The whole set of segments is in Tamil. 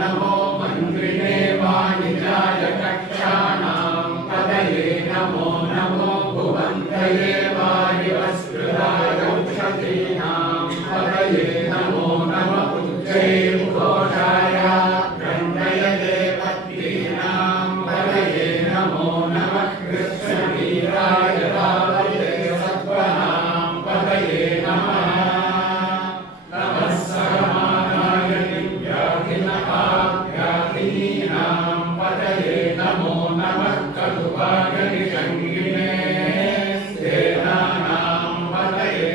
नमो मन्त्रिणे वाणिजाय कक्षाणां पतये नमो नमो भुवन्तये वारिवस्कृताय औषधीनां पतये नमो नमः उच्चैर्घोषाय गण्डयते पत्नीनां पतये नमो नमः कृष्णवीराय रावये सत्त्वनां पतये नमः नमः सहमानाय दिव्याधिनपाव्याधिनीनां पतये नमो नमः कटुवाय निषङ्गिने सेनानां पतये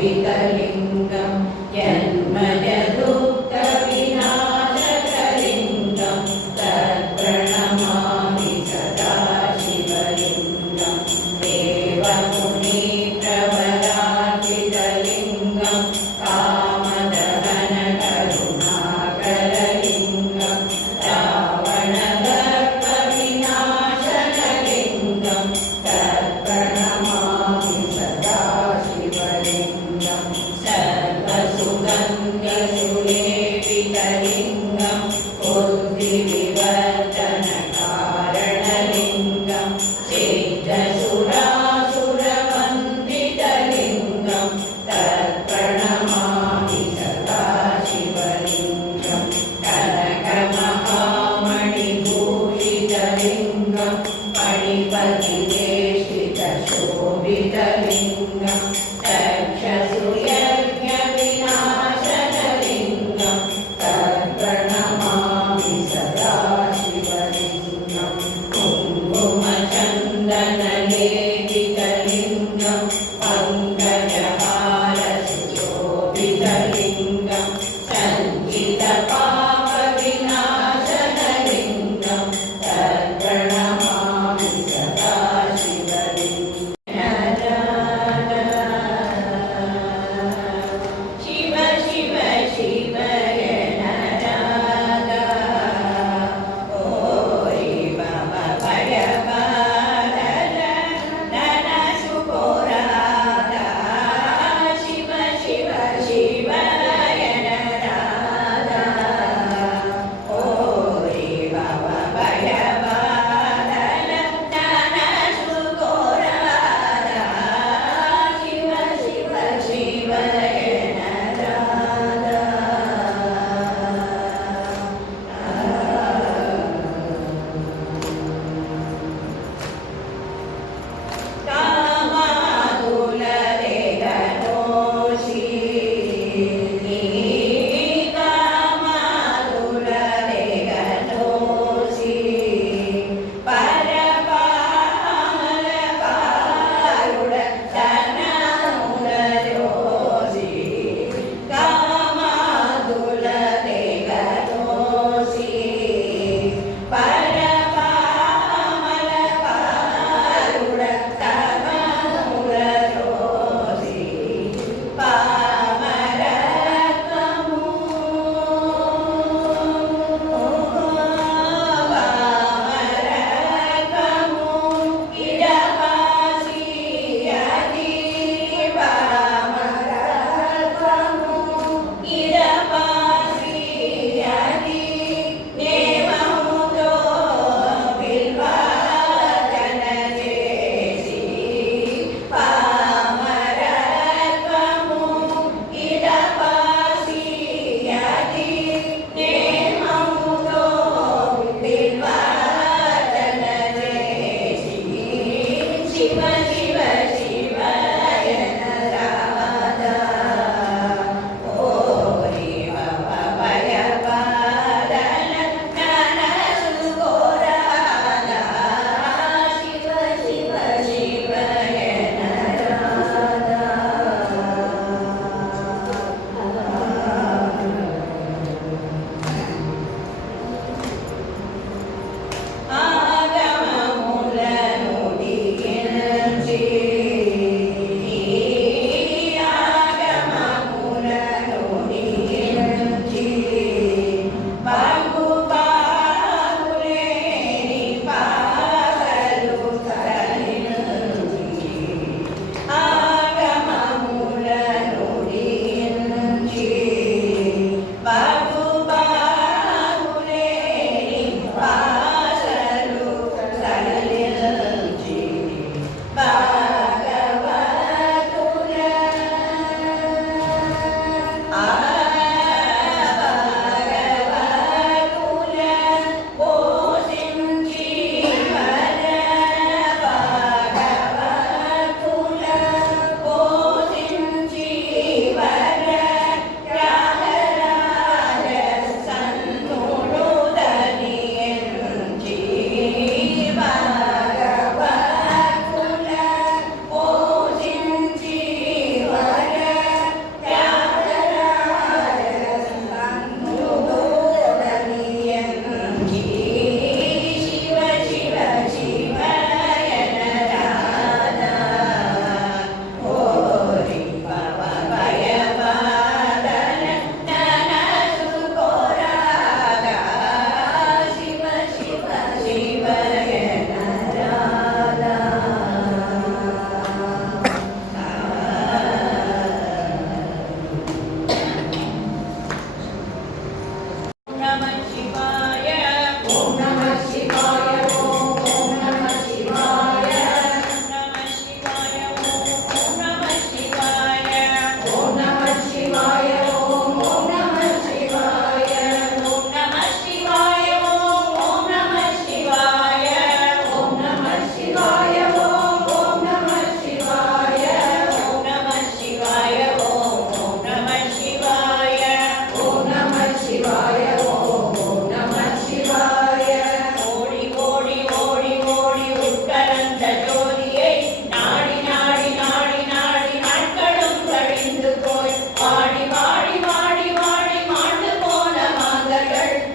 विकलिङ्गं जन्मजदुःखविनाशकलिङ्गं तत्प्रणमामि सदा शिवलिङ्गं देवमुनिप्रवराजितलिङ्गं कामदहनकरुणाकरलिङ्गं रावणदर्पविनाशकलिङ्गं तत्प्रणमामि सदा शिवलिङ्गं सर्वसुगन्धसुलेपितलिङ्गं बुद्धिविवर्धनकारणलिङ्गं सिद्धसुरासुरवन्दितलिङ्गं तत्प्रणमामि सदा शिवलिङ्गं कनकमहामणिभूषितलिङ्गं मणिपतिवेष्टितशोभितलिङ्गं तक्षसुयज्ञविनाशनलिङ्गं तत्प्रणमामि सदा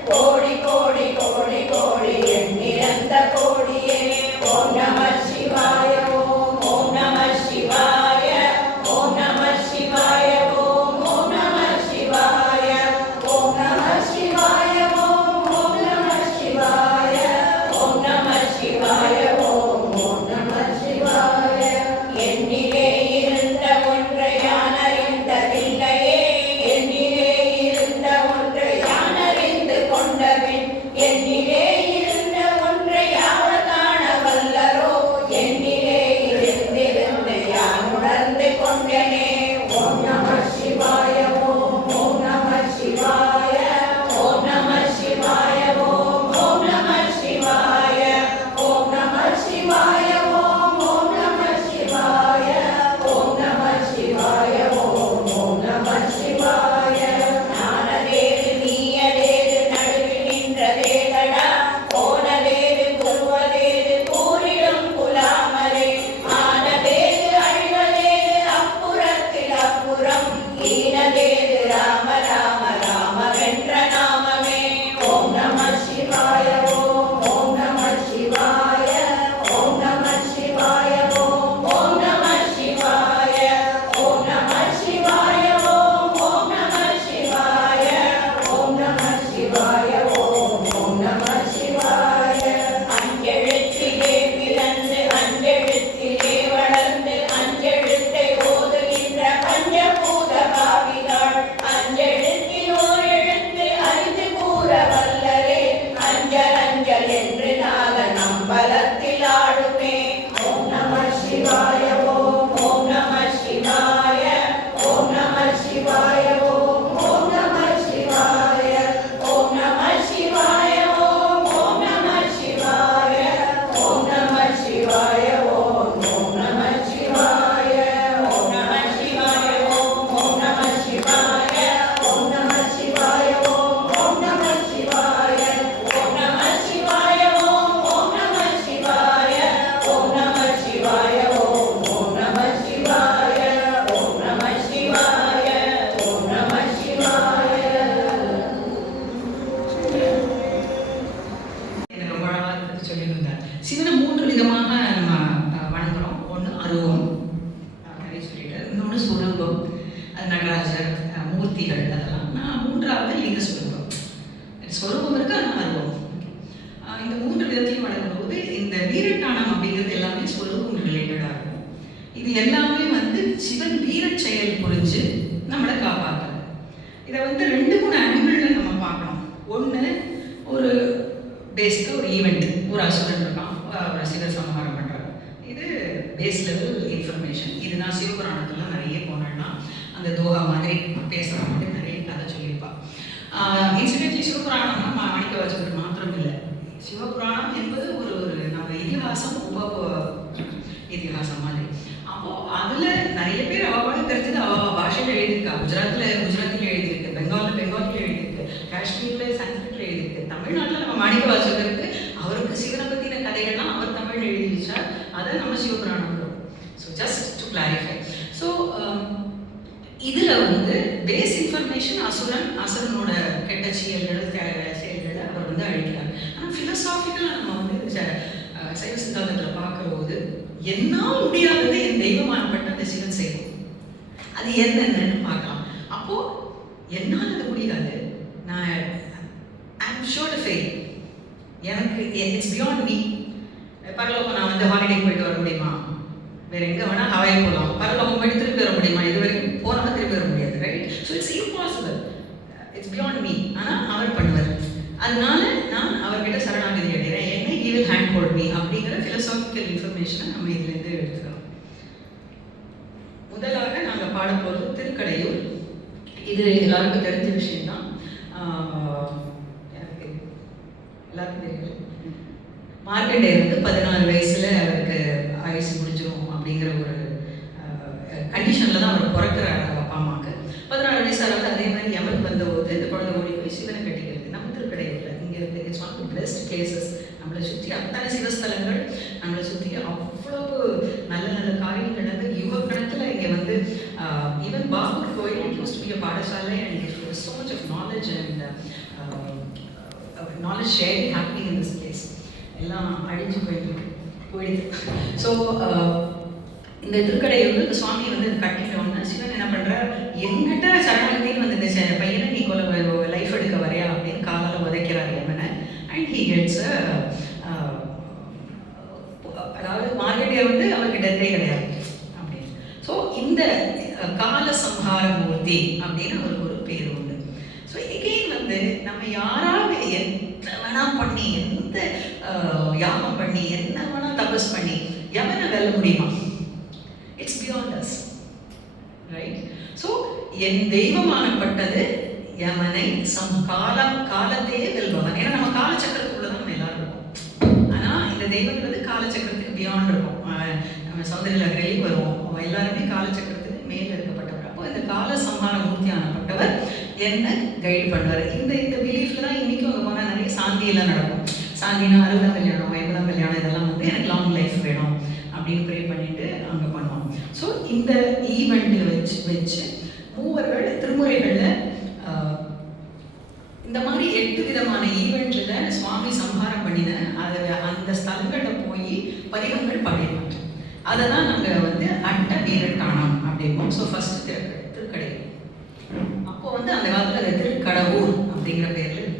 கோடி கோடி கோடி கோடி எண்ணிறந்த கோடியே ஓம் நம சிவாய ஓம் ஓம் நம சிவாய ஓம் நம சிவாய ஓம் ஓம் நம சிவாய ஓம் நம சிவாய ஓம் ஓம் நம சிவாய ஓம் நம சிவாய ஓம் ஓம் நம சிவாய எண்ணிலே இருந்த ஒன்றை யான் அறிந்ததில்லையே எண்ணிலே இருந்த ஒன்றை யான் அறிந்து கொண்டபின் எண்ணிலே இருந்த ஒன்றை யாவர் காண வல்லரோ எண்ணிலே இருந்திருந்து யான் உணர்ந்து கொண்டனே ஓம் நம சிவாய ஓம் ஓம் நம சிவாய ஓம் நம சிவாய ஓம் ஓம் நம சிவாய ஓம் நம சிவாய ஓம் ஓம் நம சிவாய ஓம் நம சிவாய ஓம் ஓம் நம சிவாய ஞானவேது நீயவேது நடுவில் நின்றதேதடா போனவேது குருவதேது கூறிடும் குலாமரே ஆனவேது அழிவதேது அப்புறத்தில் அப்புறம் ஈனவேது ராம ராம ராமவென்ற நாமமே ஓம் நம சிவாய ஓம் ஓம் நம சிவாய ஓம் நம சிவாய ஓம் ஓம் நம சிவாய ஓம் நம சிவாய ஓம் ஓம் நம சிவாய ஓம் நம சிவாய ஓம் ஓம் நம சிவாய அஞ்செழுத்திலே பிறந்து அஞ்செழுத்திலே வளர்ந்து அஞ்செழுத்தை ஓதுகின்ற பஞ்சபூத பாவிகள் அஞ்செழுத்தில் ஓர் எழுத்து அறிந்து கூற வல்லரே அஞ்சல் அஞ்சல் என்று நாக நம்பலத்தில் ஆடுமே ஓம் நம சிவாய ஓம் ஓம் நம சிவாய ஓம் நம சிவாய ஓம் ஓம் நம சிவாய ஓம் நம சிவாய ஓம் ஓம் நம சிவாய ஓம் நம சிவாய ஓம் ஓம் நம சிவாய ஓம் நம சிவாய ஓம் ஓம் நம சிவாய ஓம் நம சிவாய ஓம் ஓம் நம சிவாய ஓம் நம சிவாய ஓம் ஓம் நம சிவாய ஓம் நம சிவாய ஓம் ஓம் நம சிவாய ஓம் நம சிவாய ஓம் நம சிவாய. எனக்கு ரொம்ப அழகாக பற்றி சொல்லியிருந்தார். சிவனை 3 விதமாக நம்ம வணங்குறோம். ஒன்று அருவம், நிறைய சொல்லிட்டார். இன்னொன்று சுரூபம், அது நடராஜர், மூர்த்திகள், அதெல்லாம். நான் 3வது லிங்க சுரூபம். ஸ்வரூபம் இருக்கு, ஆனால் அருவம். இந்த 3 விதத்தையும் வணங்கும்போது இந்த வீரட்டானம் அப்படிங்கிறது எல்லாமே ஸ்வரூபம் ரிலேட்டடாக இருக்கும். இது எல்லாமே வந்து சிவன் வீரச் செயல் புரிஞ்சு நம்மளை காப்பாற்றுறது. இதை வந்து 2-3 ஆங்கிளில் நம்ம பார்க்கணும். ஒன்று, ஒரு பேசிக்காக ஒரு ஈவெண்ட், ஒரு அசுரன் இருக்கான், ஒரு சிவ சம்ஹாரம் பண்ணுறாரு. இது பேஸ் லெவல் இன்ஃபர்மேஷன். இது நான் சிவபுராணத்தில் நிறைய போனேன்னா அந்த தோஹா மாதிரி பேசுகிற மாதிரி நிறைய கதை சொல்லியிருப்பாள். இன்சிடென்ட்லி சிவபுராணம்னா மாணிக்கவாசகர் மாத்திரம் இல்லை. சிவபுராணம் என்பது ஒரு நம்ம இதிகாசம், இதிகாசம் மாதிரி. அப்போது அதில் நிறைய பேர் அவளுக்கு தெரிஞ்சது பாஷையில் எழுதியிருக்கா. குஜராத்தில் எழுதியிருக்கு, பெங்காலில் எழுதியிருக்கு, காஷ்மீரில் சன்ஸ்கிரிட்டில் எழுதியிருக்கு. தமிழ்நாட்டில் நம்ம மாணிக்கவாசகருக்கு அவருக்கு சிவனை பற்றின கதைகள்லாம் அவர் தமிழ் எழுதி வச்சார். அதை நம்ம Sivapuranam. So just to clarify. So இதில் வந்து பேஸ் இன்ஃபர்மேஷன் அசுரனோட கெட்ட செயல்களை அவர் வந்து அழிக்கிறார். ஆனால் ஃபிலசாபிக்கலாக நம்ம வந்து சைவ சித்தாந்தத்தில் பார்க்கும்போது என்னால் முடியாதது என் தெய்வமானப்பட்ட அந்த சிவன் செய்யும். அது என்னென்னு பார்க்கலாம். அப்போது என்னால் அது முடியாது, நான் I am sure to fail, எனக்கு இட்ஸ் பியாண்ட் மீ. பரலோகம் நான் வந்து ஹாலிடே போயிட்டு வர முடியுமா? வேறு எங்கே வேணால் ஹவாய் போகலாம். பரலோகம் போயிட்டு திருப்பி வர முடியுமா? இது வரைக்கும் போனவங்க திருப்பி வர முடியாது, right? So it's impossible, it's beyond me. ஆனால் அவர் பண்ணுவார். அதனால நான் அவர்கிட்ட சரணாகதி அடைகிறேன். என்ன he will handhold me அப்படிங்கிற philosophical information நம்ம இதுலேருந்து எடுத்துக்கலாம். முதலாக நாங்கள் பாட போகிறது திருக்கடையூர். இது எல்லாருக்கும் தெரிஞ்ச விஷயம்தான். எல்லாருக்கும் தெரியும். மார்க்கண்டேயர் வந்து 16 வயசுல அவருக்கு ஆயுசு முடிஞ்சிடும் அப்படிங்கிற ஒரு கண்டிஷனில் தான் அவர் பிறக்கிறார். அப்பா அம்மாவுக்கு 16 வயசு ஆகிறது. அதே மாதிரி யமன் வந்தபோது இந்த குழந்தை ஓடி போய் சிவனை கட்டிக்கிறது. நம்ம திருக்கடையூரில் இங்கே it's one of the best places. நம்மளை சுற்றி அத்தனை சிவஸ்தலங்கள், நம்மளை சுற்றி அவ்வளவு நல்ல நல்ல காரியங்கள் நடந்து யுக கணக்கில் இங்கே வந்து ஈவன் பாகூர் கோயில் it used to be a பாடசாலை and it was so much of knowledge and knowledge sharing happening in this place. எல்லாம் அழிஞ்சு போயிடுது. ஸோ இந்த திருக்கடை வந்து இந்த சுவாமி வந்து கட்டிட்டோம்னா சிவன் என்ன பண்ணுறார், எங்கிட்ட சரணத்தின்னு வந்து இந்த பையனை நீ லைஃப் எடுக்க வரையா அப்படின்னு காலால் உதைக்கிறார் யமனை. அண்ட் ஹி கெட்ஸ் அதாவது மார்கெட்டியர் வந்து அவருக்கு டெத்தே கிடையாது அப்படின்னு. ஸோ இந்த கால சம்ஹார மூர்த்தி அப்படின்னு அவருக்கு ஒரு பேர் உண்டு. ஸோ எகெயின் வந்து நம்ம யாராவது எந்த வேணா பண்ணி, எந்த யாகம் பண்ணி, என்ன வேணா தபஸ் பண்ணி யமனை வெல்ல முடியுமா? It's beyond us, right? So என் தெய்வமானப்பட்டது யமனை காலத்தையே வெல்பவன். ஏன்னா நம்ம காலச்சக்கரத்துக்குள்ள தான் நம்ம எல்லாரும் இருக்கோம். ஆனால் இந்த தெய்வங்கள் வந்து காலச்சக்கரத்துக்கு பியாண்ட் இருக்கும். நம்ம சௌந்தரிய லகரிலையும் வருவோம், எல்லாருமே காலச்சக்கரத்துக்கு மேலே இருக்கப்பட்டவர். அப்போ இந்த கால சம்ஹார மூர்த்தி ஆனப்பட்டவர் என்ன கைட் பண்ணுவார். இந்த பிலீஃப்ல தான் இன்னைக்கும் அங்கே போனால் நிறைய சாந்தியெல்லாம் நடக்கும். சாந்தினா 60ஆம் கல்யாணம், 50ஆம் கல்யாணம், இதெல்லாம் வந்து எனக்கு லாங் லைஃப் வேணும் அப்படின்னு ப்ரே பண்ணிட்டு அங்கே பண்ணுவோம். ஸோ இந்த ஈவெண்ட்டில் வச்சு மூவர்கள் திருமுறைகளில் இந்த மாதிரி 8 விதமான ஈவெண்ட்டில் சுவாமி சம்ஹாரம் பண்ணின அந்த ஸ்தலங்களில் போய் பதிகங்கள் பாடிடுவாங்க. அதை தான் நாங்கள் வந்து அட்ட வீரட்டானம் அப்படிம்போம். So first திருக்கடை. அப்போ வந்து அந்த காலத்தில் அது திருக்கடவுர் அப்படிங்கிற பேரில்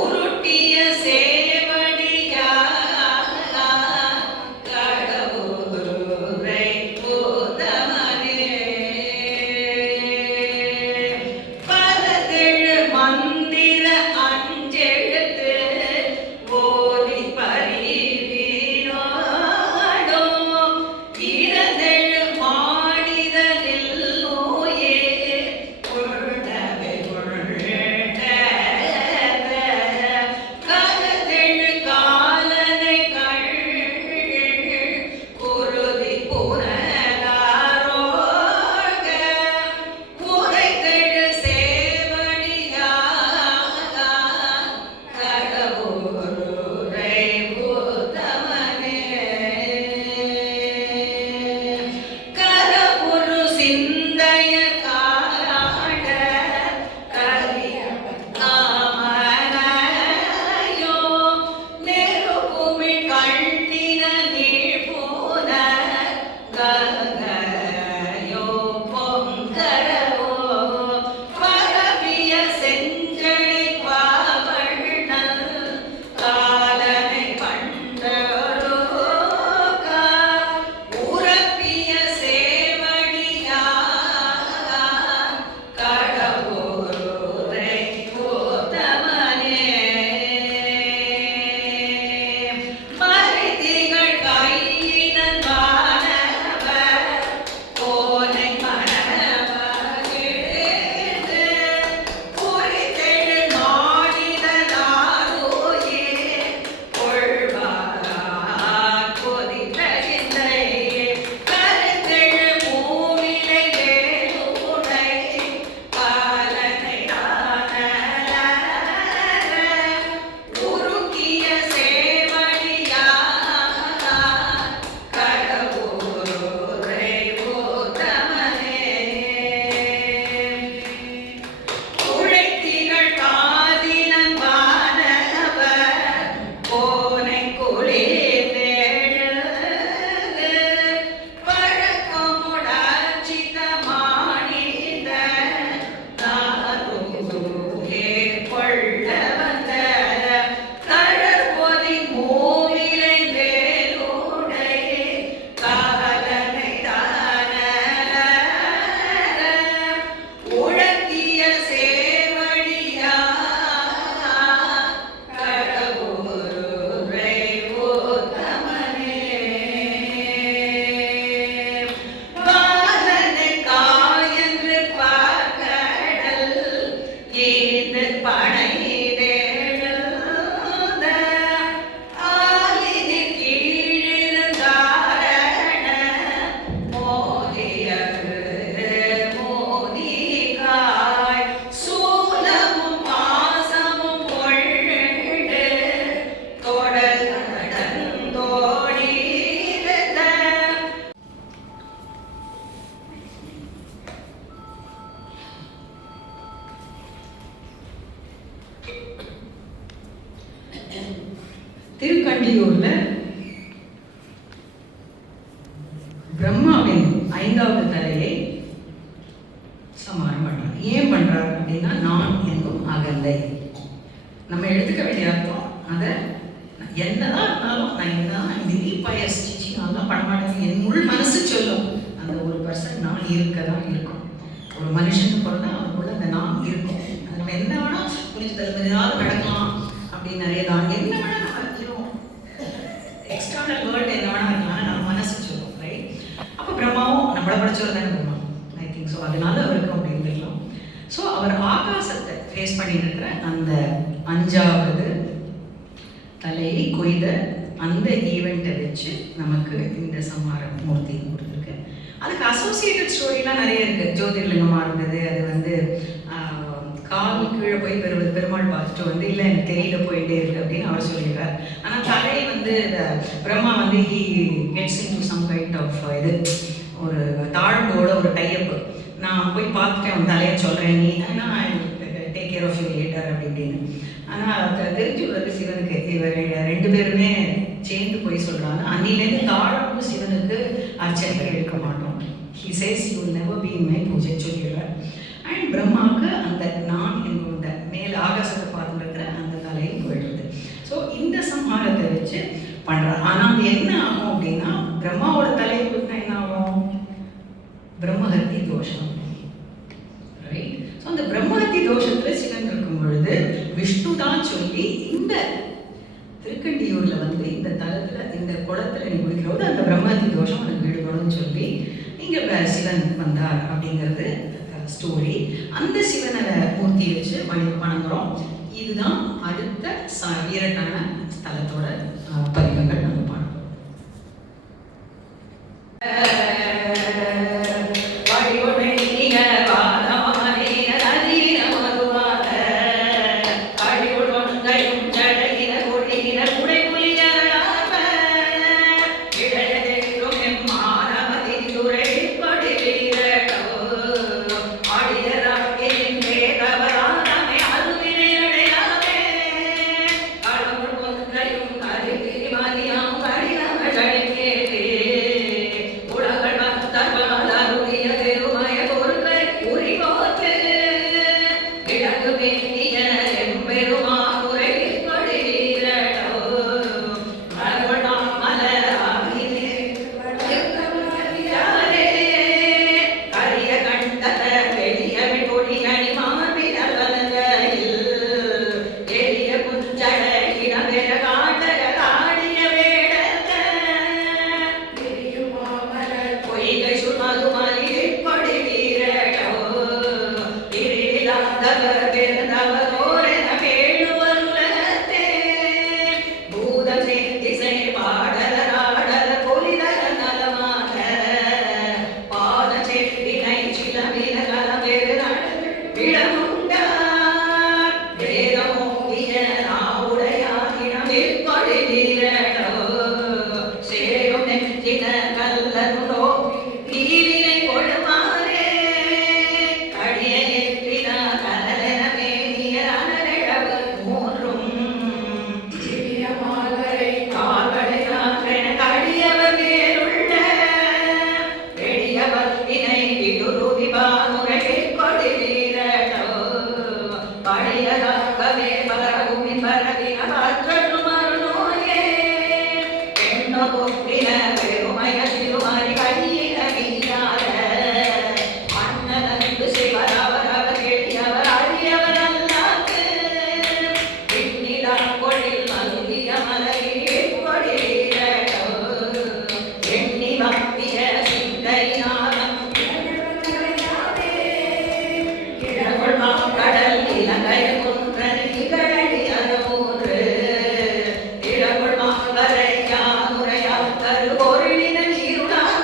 உருட்டிய 5வது தலையை சமாரம் பண்றார். ஏன் பண்றார் அப்படின்னா நான் என்னும் அகந்தை. நம்ம எடுத்துக்க வேண்டிய அர்த்தம் அதை என்னதான் இருந்தாலும் நான் என்னதான் வெரி பயஸ் அதெல்லாம் பண்ண மாட்டேன். என் உள் மனசு சொல்லும் அந்த 1% நான் இருக்க தான் இருக்கும். ஒரு மனுஷனுக்கு பிறந்தா அவனுக்குள்ள அந்த நான் இருக்கும். அது நம்ம என்ன வேணா புரிஞ்சுதல் ஏதாவது நடக்கலாம் அப்படின்னு நிறைய தான் என்ன வேணா நம்ம எக்ஸ்டர்னல் வேர்ல்டு என்ன வேணா இருக்கலாம். நம்ம மனசு சொல்லும் ரைட். அப்போ பிரம்மாவும் நம்மளை படிச்சவர் தானே பிரம்மா ஐ திங்க் ஸோ அதனால அவருக்கு அப்படின்னு இருக்கலாம். ஸோ அவர் ஆகாசத்தை ஃபேஸ் பண்ணிட்டு இருக்கிற அந்த 5வது தலையை கொய்த அந்த ஈவெண்ட்டை வச்சு நமக்கு இந்த சம்ஹார மூர்த்தி கொடுத்துருக்கு. அதுக்கு அசோசியேட்டட் ஸ்டோரிலாம் நிறைய இருக்குது. ஜோதிர்லிங்கமாக இருந்தது, அது வந்து கால் கீழே போய் பெருமாள் பார்த்துட்டு இல்லை எனக்கு தெரியல போயிட்டே இருக்கு அப்படின்னு அவர் சொல்லிடுறார். ஆனால் தலை வந்து பிரம்மா வந்து he gets into some kind of இது ஒரு தாழ்வோட ஒரு டைஅப். நான் போய் பார்த்துட்டேன் உன் தலையை சொல்கிறேன் நீ நான் take care of you later அப்படின்னு. ஆனால் தெரிஞ்சு வருது சிவனுக்கு இவர் 2 பேருமே சேர்ந்து போய் சொல்கிறாங்க. அன்னிலேருந்து தாழம்பு சிவனுக்கு அர்ச்சனைகள் எடுக்க மாட்டோம். He says you never be my பூஜை சொல்லிடுறார். அண்ட் பிரம்மாவுக்கு அந்த நான் என்பந்த மேல் ஆகாசத்தை பார்த்துட்டு இருக்கிற அந்த தலையை போயிடுறது. ஸோ இந்த சம்ஹாரத்தை வச்சு பண்ணுறார். ஆனால் அது என்ன ஆகும் அப்படின்னா பிரம்மாவோட தலையை கொடுத்தா என்ன ஆகும்? பிரம்மஹத்தி தோஷம் ரைட். ஸோ அந்த பிரம்மஹத்தி தோஷத்தில் சிவன் இருக்கும் பொழுது விஷ்ணு தான் சொல்லி இந்த திருக்கண்டியூர்ல வந்து இந்த தலத்துல இந்த குளத்துல நீ குளிக்கிறோது அந்த பிரம்மஹத்தி தோஷம் உனக்கு விடுபடும் சொல்லி இங்க சிவன் வந்தார் அப்படிங்கிறது ஸ்டோரி. அந்த சிவனை மூர்த்தி வச்சு வணங்குறோம். இதுதான் அடுத்த வீரட்டான ஸ்தலத்தோட பதிவுகள் நம்ம பார்க்கணும். பொருளின நீருடாக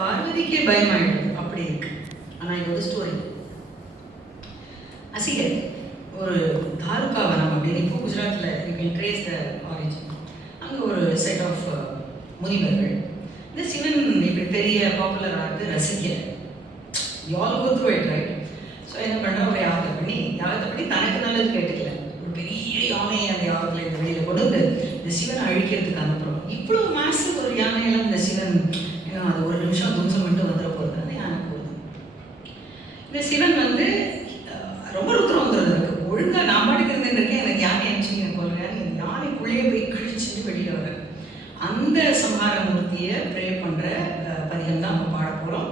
பார்வதிக்கே பயமாயிடும் அப்படி இருக்கு. ஆனால் இது ஒரு ஸ்டோரி. அசிகர் ஒரு தாலுகாவனம் அப்படின்னு இப்போ குஜராத்தில் you can trace the origin. அங்கே ஒரு செட் ஆஃப் முனிவர்கள் இந்த சிவன் இப்படி பெரிய பாப்புலர் ஆகுது ரசிக்க you all go through it right. So என்ன பண்ணுறா, ஒரு யாகத்தை பண்ணி தனக்கு நல்லது கேட்டுக்கல, ஒரு பெரிய யானையை அந்த யாகத்தில் இந்த வெளியில் கொண்டு வந்து இந்த சிவனை அழிக்கிறதுக்கு அனுப்புகிறோம். இவ்வளோ மாசிவ் ஒரு யானையெல்லாம் இந்த சிவன் ஏன்னா அது ஒரு நிமிஷம் தும்சம் மட்டும் வந்துட போகிறது யானை போகுது. இந்த சிவன் வந்து ரொம்ப ருத்ரம் வந்துடுது எனக்கு, ஒழுங்காக நான் பாட்டுக்கு இருந்துருக்கேன், எனக்கு யானை அனுப்பிச்சிங்க கொள்கிறேன், யானைக்குள்ளேயே போய் கிழிச்சிட்டு வெளியில் வர அந்த சம்ஹாரமூர்த்தியை ப்ரே பண்ணுற பதிகம் தான் நம்ம பாட போகிறோம்.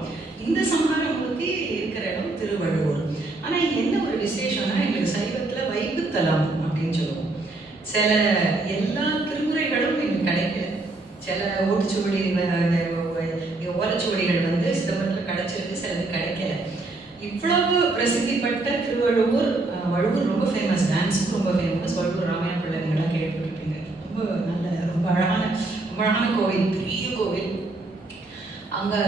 இந்த சம்ஹாரமூர்த்தி இருக்கிற இடம் திருவள்ளுவர். ஆனால் என்ன ஒரு விசேஷம்னா, எங்களுக்கு சைவத்தில் வைப்புத்தலம் அப்படின்னு சொல்லுவோம். சில எல்லா திருமுறைகளும் எங்களுக்கு கிடைக்கல. சில ஓட்டுச்சுவடி ஓலைச்சுவடிகள் வந்து சிதம்பரத்தில் கிடைச்சிருக்கு, சிலது கிடைக்கல. இவ்வளவு பிரசித்தி பெற்ற திருவள்ளுவர், வள்ளுவர் ரொம்ப ஃபேமஸ், டான்ஸுக்கு ரொம்ப ஃபேமஸ். வள்ளுவர் ராமாயண பிள்ளைங்கள்லாம் கேட்டுருப்பீங்க. ரொம்ப நல்ல ரொம்ப அழகான கோவில், பெரிய கோவில். அங்கே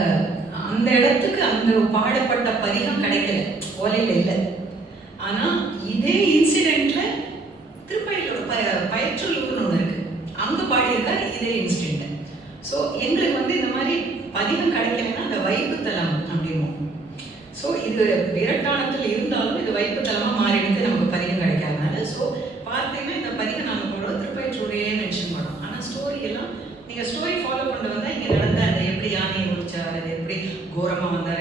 அந்த இடத்துக்கு அந்த பாடப்பட்ட பதிகம் கிடைக்கல, ஓலையில் இல்லை. ஆனால் இதே இன்சிடெண்ட்டில் திருப்பதியோட பயற்றலூர்னு ஒன்று இருக்குது, அங்கே பாடியிருக்காரு இதே இன்சிடெண்ட்டு. ஸோ எங்களுக்கு வந்து இந்த மாதிரி பதிகம் கிடைக்கலன்னா அந்த வைப்புத்தலம் அப்படின்வோம். ஸோ இது விரட்டானத்தில் இருந்தாலும் இது வைப்புத்தலமாக மாறிடுது, நமக்கு பதிகம் கிடைக்காதனால. ஸோ பார்த்தீங்கன்னா இந்த பதிகம் நாங்கள் போடுறோம் திருப்பதிச்சூரையே மென்ஷன் பண்ணோம். ஆனால் ஸ்டோரி எல்லாம் நீங்கள் ஸ்டோரி ஃபாலோ கொண்டு வந்தால் இங்கே நடந்த அந்த எப்படி யானையை முடிச்சார், அது எப்படி கோரமாக வந்தார்,